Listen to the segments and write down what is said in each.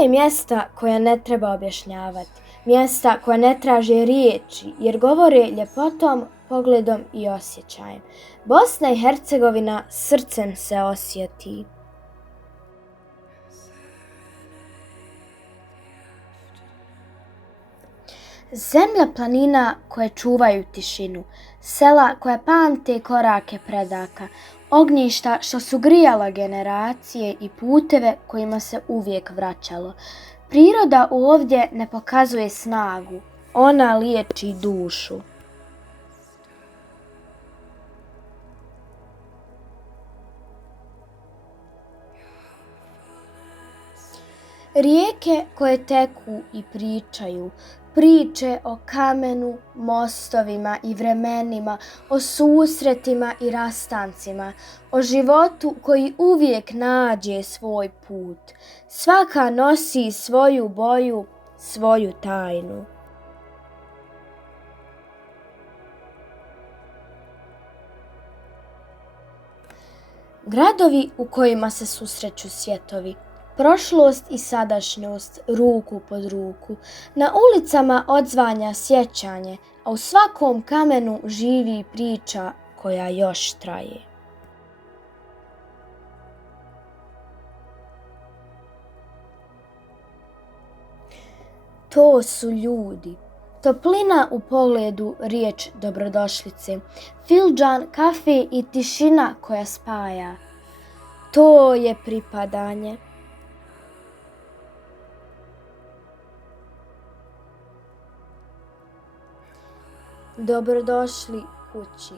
Postoje mjesta koja ne treba objašnjavati, mjesta koja ne traže riječi jer govore ljepotom, pogledom i osjećajem. Bosna i Hercegovina srcem se osjeti. Zemlja planina koje čuvaju tišinu, sela koja pamte korake predaka, ognjišta što su grijala generacije i puteve kojima se uvijek vraćalo. Priroda ovdje ne pokazuje snagu, ona liječi dušu. Rijeke koje teku i pričaju, priče o kamenu, mostovima i vremenima, o susretima i rastancima, o životu koji uvijek nađe svoj put. Svaka nosi svoju boju, svoju tajnu. Gradovi u kojima se susreću svjetovi, prošlost i sadašnjost ruku pod ruku. Na ulicama odzvanja sjećanje, a u svakom kamenu živi priča koja još traje. To su ljudi. Toplina u pogledu, riječ dobrodošlice, fildžan kafe i tišina koja spaja. To je pripadanje. Dobrodošli kući.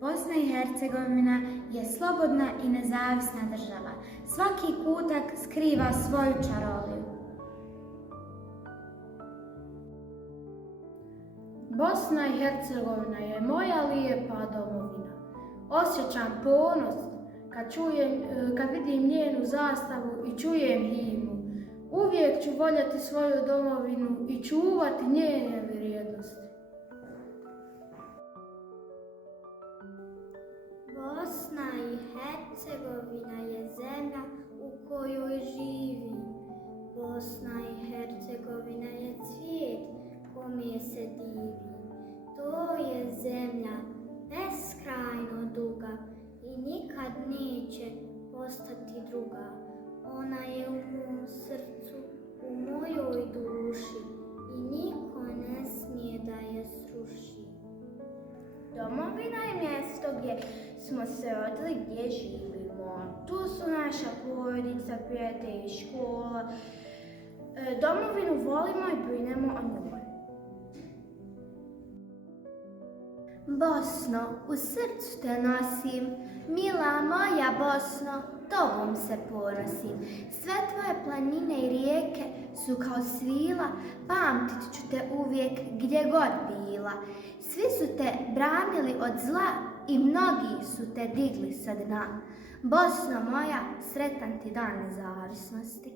Bosna i Hercegovina je slobodna i nezavisna država. Svaki kutak skriva svoju čaroliju. Bosna i Hercegovina je moja lijepa domovina. Osjećam ponos kad vidim njenu zastavu i čujem himnu. Uvijek ću voljeti svoju domovinu i čuvati njene vrijednosti. Bosna i Hercegovina je zemlja u kojoj živim. Bosna i Hercegovina je cvijet kome se divim. To je zemlja beskrajno duga i nikad neće postati druga. Ona je u mom srcu, u mojoj duši i niko ne smije da je sruši. Domovina je mjesto gdje smo se rodili, gdje živimo. Tu su naša porodica, prijatelji, škola. Domovinu volimo i brinemo o njoj. Bosno, u srcu te nosim, mila moja Bosno, tobom se ponosim. Sve tvoje planine i rijeke su kao svila, pamtit ću te uvijek gdje god bila. Svi su te branili od zla i mnogi su te digli sa dna. Bosno moja, sretan ti dan nezavisnosti.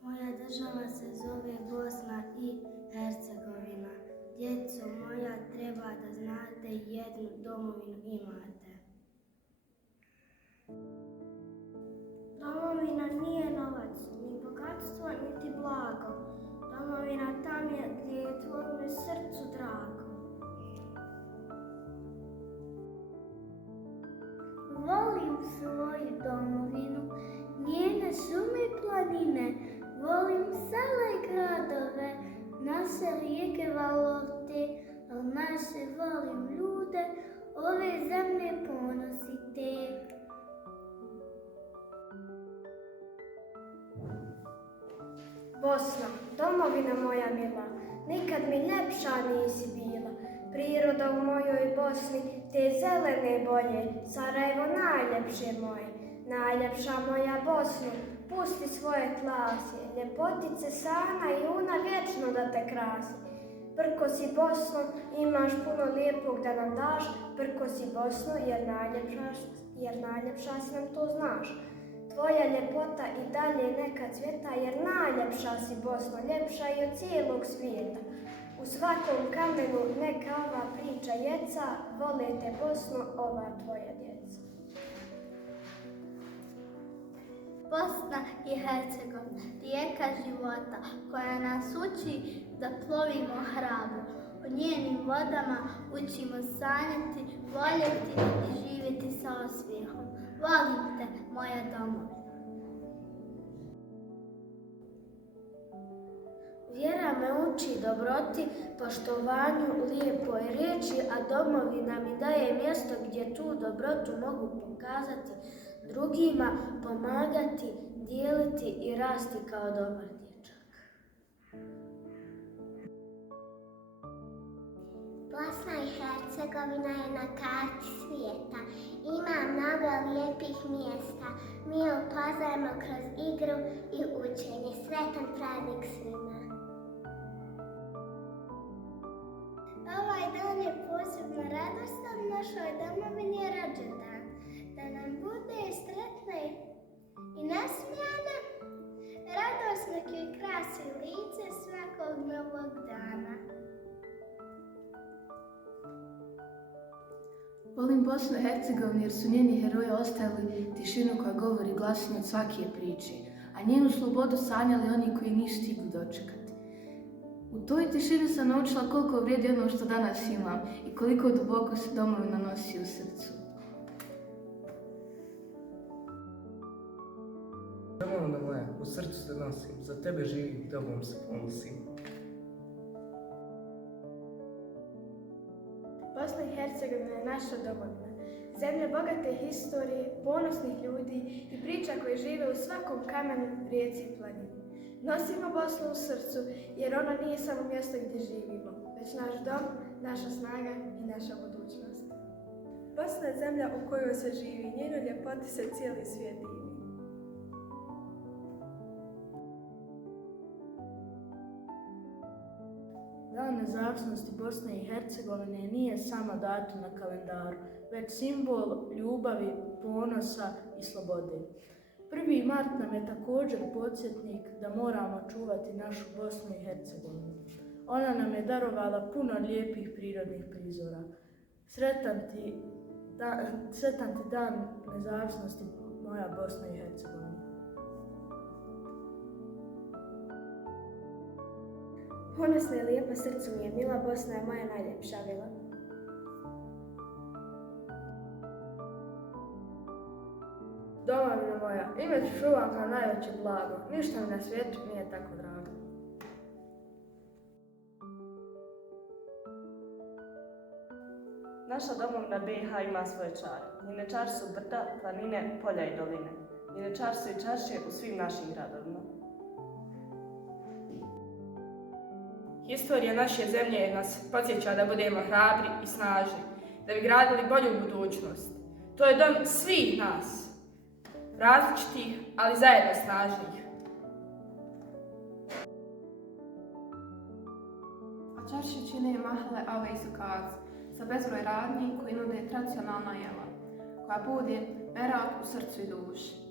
Moja država se zove Bosna i Hercegovina. Djeco moja, treba da znate, jednu domovinu imate. Domovina nije novac, ni bogatstvo, niti blago. Domovina tam je gdje je tvojome srcu drago. Volim svoju domovinu, njene šume i planine. Volim sela i gradove, naše rijeke valovte, ali naše volim ljude, ove zemlje ponosite. te. Bosna, domovina moja mila, nikad mi ljepša nisi bila. Priroda u mojoj Bosni, te zelene bolje, Sarajevo najljepše moje. Najljepša moja Bosno, pusti svoje klasje, ljepotice sana i una vječno da te krasi. Prko si Bosno, imaš puno lijepog da nam daš, prko si Bosno jer najljepša si nam to znaš. Tvoja ljepota i dalje neka cvjeta jer najljepša si Bosno, ljepša i od cijelog svijeta. U svakom kamenu neka ova priča jeca, vole te Bosno ova tvoja djeca. Bosna i Hercegovina, rijeka života koja nas uči da plovimo hrabro. U njenim vodama učimo sanjati, voljeti i živjeti sa osmijehom. Volim te, moja domovina. Vjera me uči dobroti, poštovanju, lijepoj riječi, a domovina mi daje mjesto gdje tu dobrotu mogu pokazati drugima, pomagati, dijeliti i rasti kao dobar dječak. Bosna i Hercegovina je na karti svijeta. Ima mnogo lijepih mjesta. Mi je upoznajemo kroz igru i učenje. Sretan praznik svima. Ovaj dan je posebno radostan, našoj domovini je rođendan. Da nam bude sretna i nasmijana, radost nek joj krasi lice svakog novog dana. Volim Bosnu i Hercegovinu jer su njeni heroji ostavili tišinu koja govori glasnije od svake priče, a njenu slobodu sanjali oni koji nisu stigli dočekati. U toj tišini sam naučila koliko vrijedi ono što danas imam i koliko duboko se domovina nosi u srcu. Domovina moja, u srcu se nosim, za tebe živim, tobom se ponosim. Bosna i Hercegovina je naša domovina. Zemlja bogate historije, ponosnih ljudi i priča koje žive u svakom kamenu, rijeci i planini. Nosimo Bosnu u srcu jer ona nije samo mjesto gdje živimo, već naš dom, naša snaga i naša budućnost. Bosna je zemlja u kojoj se živi, njenoj ljepoti se cijeli svijet divi. Dan nezavisnosti Bosne i Hercegovine nije samo datum na kalendaru, već simbol ljubavi, ponosa i slobode. 1. mart nam je također podsjetnik da moramo čuvati našu Bosnu i Hercegovinu. Ona nam je darovala puno lijepih prirodnih prizora. Sretan ti dan nezavisnosti, moja Bosna i Hercegovina. Ponosna je lijepa, srcu mi je mila, Bosna je moja najljepša vila. Domovina moja, ime ću čuvam kao najveće blago, ništa mi na svijetu nije tako drago. Naša domovina BiH ima svoje čare. Njene čar su brda, planine, polja i doline. Njene čar su i čaršije u svim našim gradovima. Historija naše zemlje nas podsjeća da budemo hrabri i snažni, da bi gradili bolju budućnost. To je dom svih nas, različitih, ali zajedno snažnih. A čaršije čine mahle, ave i sukaci, sa bezbroj radnji koji nude tradicionalna jela, koja budi merak u srcu i duši.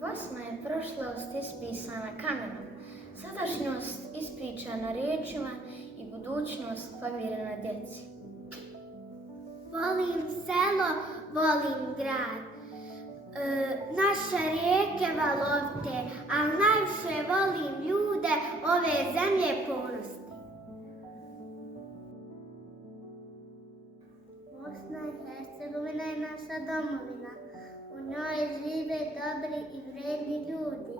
Bosna je prošlost ispisana kamenom, sadašnjost ispričana riječima i budućnost povjerena djeci. Volim selo, volim grad, naše rijeke valovite, a najviše volim ljude ove zemlje ponosne. Bosna i Hercegovina je naša domovina. U njoj žive dobri i vredni ljudi.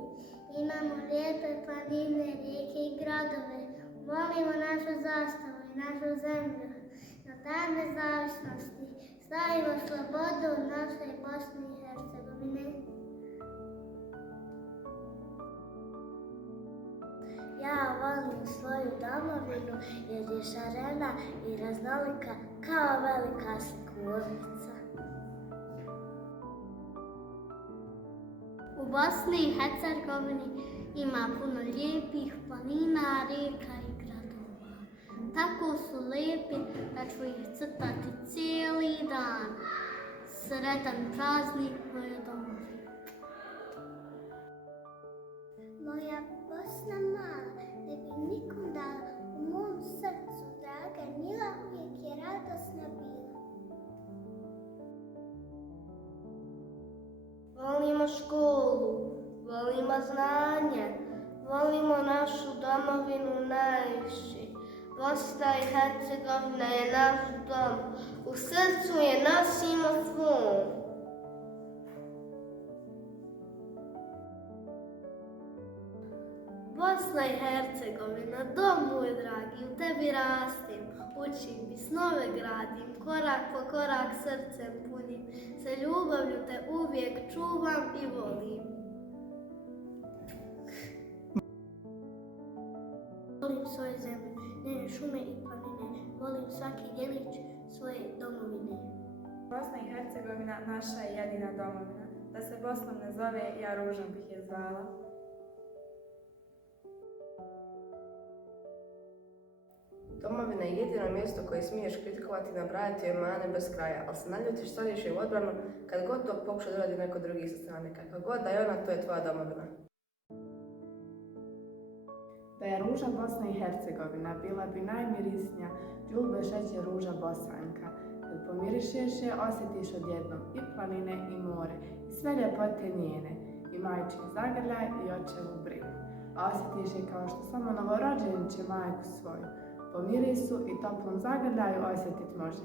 Imamo lijepe planine, rijeke i gradove. Volimo našu zastavu i našu zemlju. Na dan nezavisnosti slavimo slobodu naše Bosne i Hercegovine. Ja volim svoju domovinu jer je šarena i raznolika kao velika slikovnica. U Bosni i Hercegovini ima puno lijepih planina, rijeka i gradova. Tako su lijepi da ću ih crtati cijeli dan. Sretan praznik moje domovine. Moja Bosna mala, ne bi nikom dala, u mom srcu draga i mila, uvijek je radosna bila. Volimo školu, volimo znanje, volimo našu domovinu najviše. Bosna i Hercegovina je naš dom, u srcu je nosimo svom. Bosna i Hercegovina, dom moj dragi, u tebi rastim, učim i snove gradim, korak po korak srcem punim, sa ljubavlju te uvijek čuvam i volim. Volim svoju zemlju, njene šume i planine, volim svaki djelić svoje domovine. Bosna i Hercegovina naša je jedina domovina, da se Bosnom ne zove, ja ružom bih je zvala. Domovina je jedino mjesto koje smiješ kritikovati i nabrajati joj mane bez kraja, ali se naljutiš, staviš je u odbranu kad god to pokuša da radi neko drugi sa strane. Kako god da je ona, to je tvoja domovina. Da je ruža Bosna i Hercegovina, bila bi najmirisnija, đulbe šeće ruža bosanka. Kad pomirišeš je, osjetiš odjednom i planine i more, i sve ljepote njene, i majčin zagrljaj i očevu brigu. A osjetiš je kao što samo novorođen će majku svoju. Po mirisu i toplom zagrljaju osjetit može.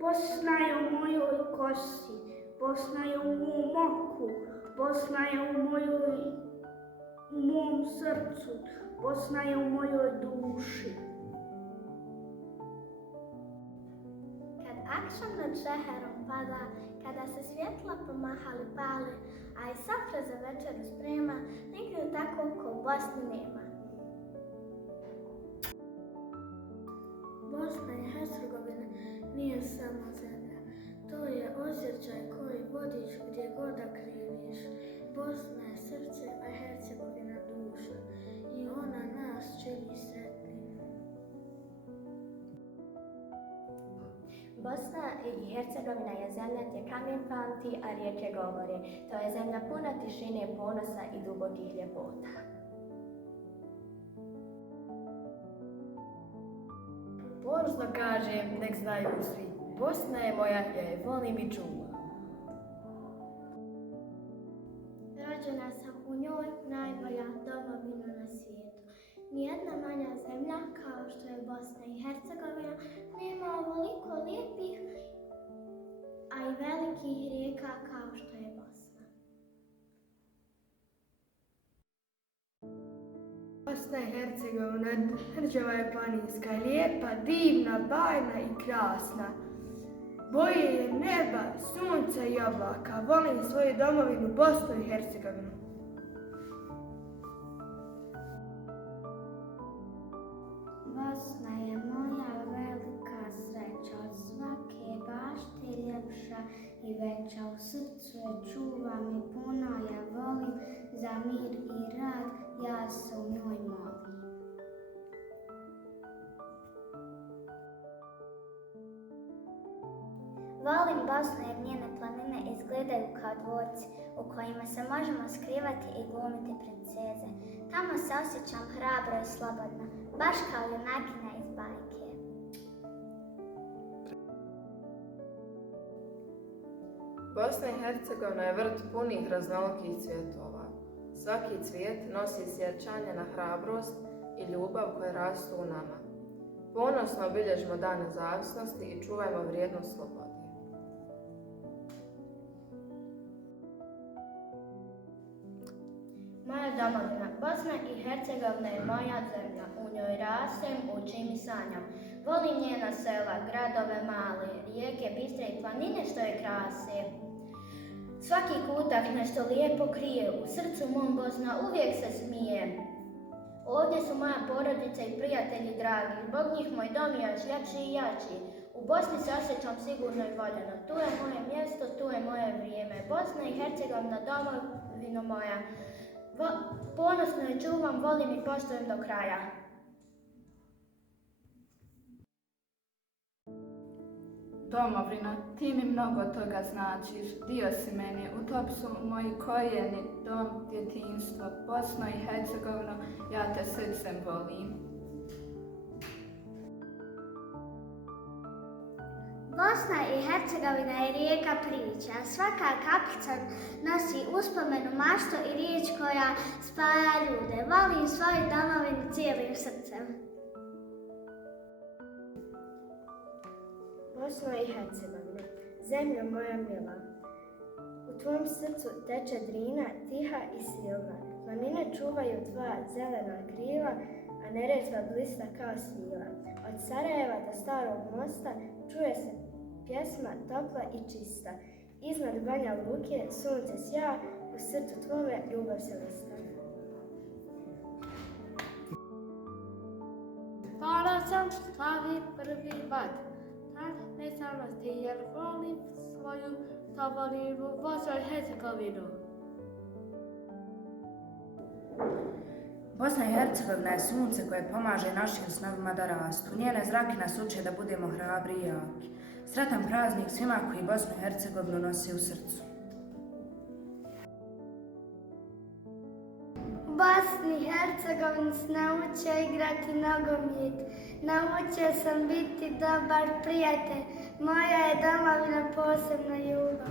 Bosna je u mojoj kosi, Bosna je u mom oku, Bosna je u mom srcu, Bosna je u mojoj duši. Kad akšam nad šeherom pada, kada se svjetla pomahali pale, a i safra za večeru sprema, nigdje tako ko u Bosni nema. Bosna i Hercegovina nije samo zemlja, to je osjećaj koji vodiš gdje god da kreniš. Bosna je srce, a Hercegovina duša i ona nas čini sretnim. Bosna i Hercegovina je zemlja gdje kamen pamti, a rijeke govore. To je zemlja puna tišine, ponosa i dubokih ljepota. Ponosno kažem, nek znaju svi. Bosna je moja, ja je volim i čuvam. Rođena sam u njoj, najbolja domovina na svijetu. Nijedna manja zemlja kao što je Bosna i Hercegovina nema ovoliko lijepih, a i velikih rijeka kao što je Bosna. Bosna i Hercegovina, država je planinska, lijepa, divna, bajna i krasna. Boje je neba, sunca i oblaka. Volim svoju domovinu, Bosnu i Hercegovinu. Bosna je moja velika sreća, od svake bašte ljepša i veća. U srcu je čuvam i puno je volim, za mir i rad ja se u njoj molim. Volim Bosnu jer njene planine izgledaju kao dvorci u kojima se možemo skrivati i glumiti princeze. Tamo se osjećam hrabro i slobodno, baš kao junakinja iz bajke. Bosna i Hercegovina je vrt punih raznolikih cvjetova. Svaki cvijet nosi sjećanje na hrabrost i ljubav koje rastu u nama. Ponosno obilježimo dan nezavisnosti i čuvajmo vrijednost slobode. Moja domovina, Bosna i Hercegovina je moja zemlja, u njoj rastem, učim i sanjam. Volim njena sela, gradove male, rijeke, bistre i planine što je krase. Svaki kutak nešto lijepo krije, u srcu mom Bosna uvijek se smije. Ovdje su moja porodica i prijatelji dragi, zbog njih moj dom je još jači i jači. U Bosni se osjećam sigurno i voljeno, tu je moje mjesto, tu je moje vrijeme. Bosna i Hercegovina, domovino moja, ponosno je čuvam, volim i poštujem do kraja. Domovina, ti mi mnogo toga značiš, dio si meni, u tebi su moji korijeni, dom, djetinjstvo, Bosno i Hercegovino, ja te srcem volim. Bosna i Hercegovina je rijeka priča. Svaka kapljica nosi uspomenu, maštu i riječ koja spaja ljude. Volim svoju domovinu cijelim srcem. Bosno i Hercegovina, zemljo moja mila, u tvom srcu teče Drina, tiha i silna. Planine čuvaju tvoja zelena krila, a Neretva blista kao svila. Od Sarajeva do Starog mosta čuje se pjesma topla i čista. Iznad Banja Luke sunce sja, u srcu tvome ljubav se lista. Stara sam slavi prvi vat, tad nesamnosti jer volim svoju domovinu Bosnu i Hercegovinu. Bosna i Hercegovina je sunce koje pomaže našim snovima da rastu. Njene zrake nas uče da budemo hrabri i jaki. Sretan praznik svima koji Bosnu i Hercegovinu nose u srcu. U Bosni i Hercegovini se naučio igrati nogomet. Naučio sam biti dobar prijatelj. Moja je domovina posebna ljubav.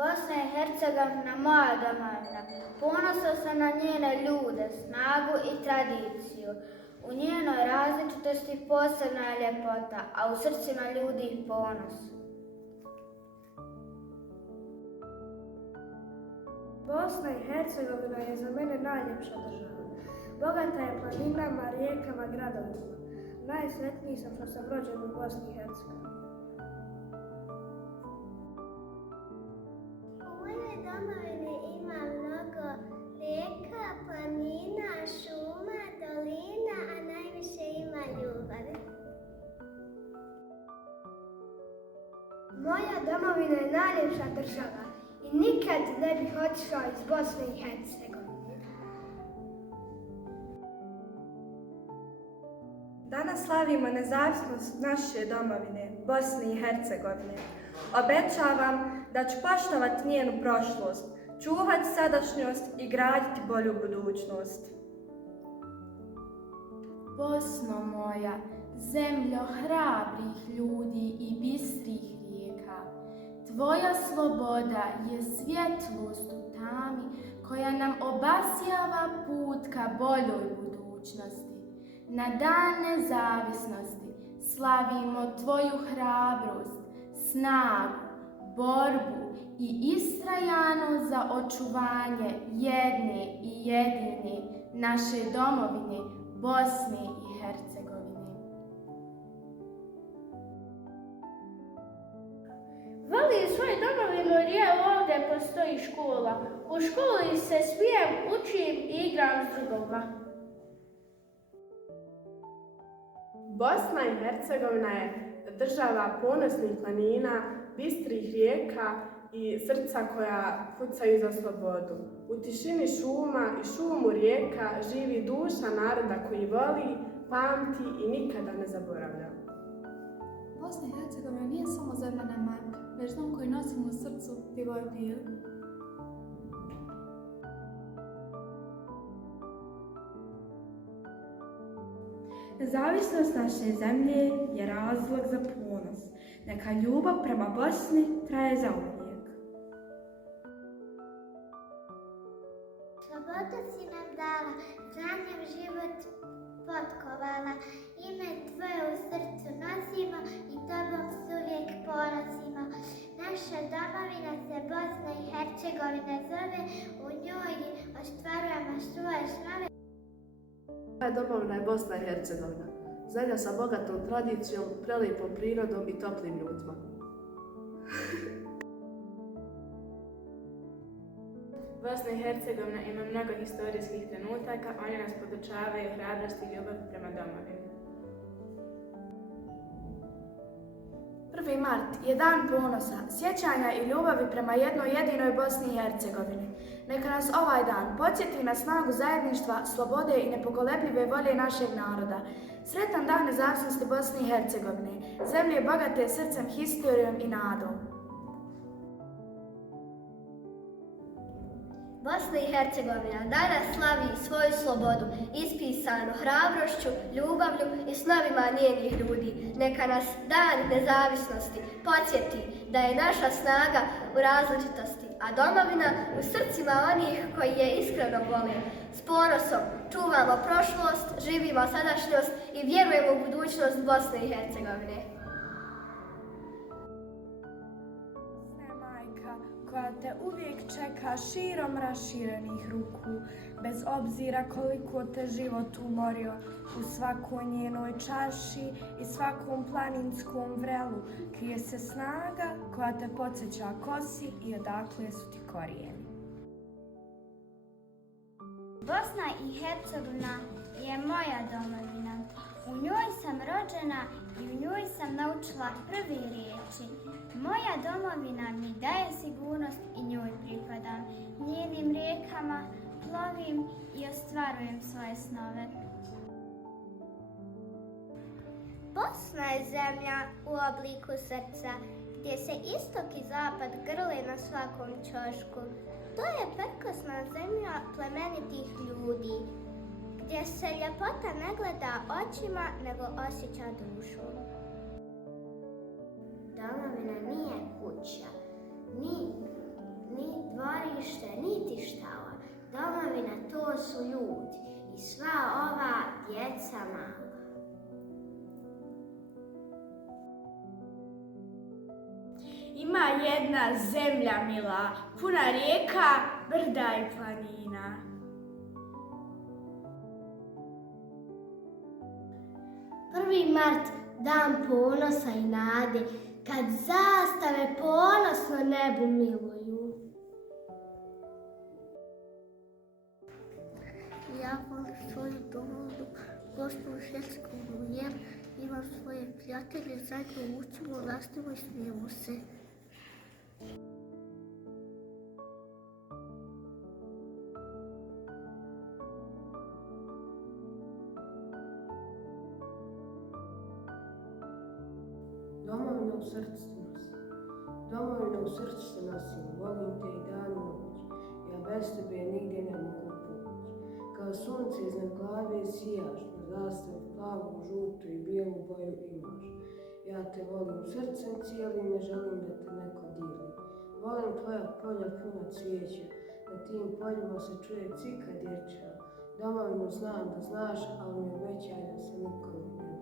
Bosna i Hercegovina, moja domovina, ponosna sam na njene ljude, snagu i tradiciju. U njenoj različitosti posebna je ljepota, a u srcima ljudi ponos. Bosna i Hercegovina je za mene najljepša država. Bogata je planinama, rijekama, gradovima. Najsretniji sam što sam rođen u Bosni i Hercegovini. U mojoj domovini ima mnogo rijeka, planina, šuma, dolina, a najviše ima ljubavi. Moja domovina je najljepša država i nikad ne bih otišao iz Bosne i Hercegovine. Danas slavimo nezavisnost naše domovine, Bosne i Hercegovine. Obećavam da ću poštovati njenu prošlost, čuvati sadašnjost i graditi bolju budućnost. Bosno moja, zemljo hrabrih ljudi i bistrih rijeka, tvoja sloboda je svjetlost u tami koja nam obasjava put ka boljoj budućnosti. Na dan nezavisnosti slavimo tvoju hrabrost, snagu, borbu i istrajanost za očuvanje jedne i jedine naše domovine Bosne i Hercegovine. Volim svoju domovinu jer ovdje postoji škola. U školi se smijem, učim i igram s drugovima. Bosna i Hercegovina je država ponosnih planina, bistrih rijeka i srca koja pucaju za slobodu. U tišini šuma i šumu rijeka živi duša naroda koji voli, pamti i nikada ne zaboravlja. Bosna i Hercegovina nije samo zemlja na mapi, već dom koji nosimo u srcu gdje god bili. Nezavisnost naše zemlje je razlog za ponos. Neka ljubav prema Bosni traje zauvijek. Slobodu si nam dala, znanjem život potkovala. Ime tvoje u srcu nosimo i tobom se uvijek ponosimo. Naša domovina se Bosna i Hercegovina zove, u njoj ostvarujemo svoje snove. Moja domovina je Bosna i Hercegovina, zemlja sa bogatom tradicijom, prelijepom prirodom i toplim ljudima. Bosna i Hercegovina ima mnogo historijskih trenutaka, oni nas podučavaju hrabrosti i ljubav prema domovini. 1. mart je dan ponosa, sjećanja i ljubavi prema jednoj jedinoj Bosni i Hercegovini. Neka nas ovaj dan podsjeti na snagu zajedništva, slobode i nepokolebljive volje našeg naroda. Sretan dan nezavisnosti Bosne i Hercegovine, zemlje bogate srcem, historijom i nadom. Bosna i Hercegovina danas slavi svoju slobodu, ispisanu hrabrošću, ljubavlju i snovima njenih ljudi. Neka nas dan nezavisnosti podsjeti da je naša snaga u različitosti, a domovina u srcima onih koji je iskreno vole. S ponosom čuvamo prošlost, živimo sadašnjost i vjerujemo u budućnost Bosne i Hercegovine. Koja te uvijek čeka širom raširenih ruku, bez obzira koliko te život umorio, u svakoj njenoj čaši i svakom planinskom vrelu krije se snaga koja te podsjeća ko si i odakle su ti korijeni. Bosna i Hercegovina je moja domovina. U njoj sam rođena i u njoj sam naučila prve riječi. Moja domovina mi daje sigurnost i njoj pripadam. Njenim rijekama plovim i ostvarujem svoje snove. Bosna je zemlja u obliku srca, gdje se istok i zapad grle na svakom ćošku. To je prekrasna zemlja plemenitih ljudi, gdje se ljepota ne gleda očima, nego osjeća dušu. Domovina nije kuća, ni dvorište, niti štala. Domovina to su ljudi i sva ova djeca mala. Ima jedna zemlja mila, puna rijeka, brda i planina. Prvi mart, dan ponosa i nade, kad zastave ponosno nebu miluju. Ja volim svoju domovinu, Bosnu i Hercegovinu, jer imam svoje prijatelje, zajedno učimo, rastemo i smijemo se. Domovina u srcu se nosim, domovina u srcu se nosim, volim te i dan i noć, ja bez tebe nigdje ne mogu poći. Kao sunce iznad glave sijaš, na zastavi plavu, žutu i bijelu boju imaš. Ja te volim srcem cijelim, ne želim da te neko dijeli. Volim tvoja polja puna cvijeća, na tim poljima se čuje cika dječja. Domovinu znam da znaš, ali mi obećaj da se nikome ne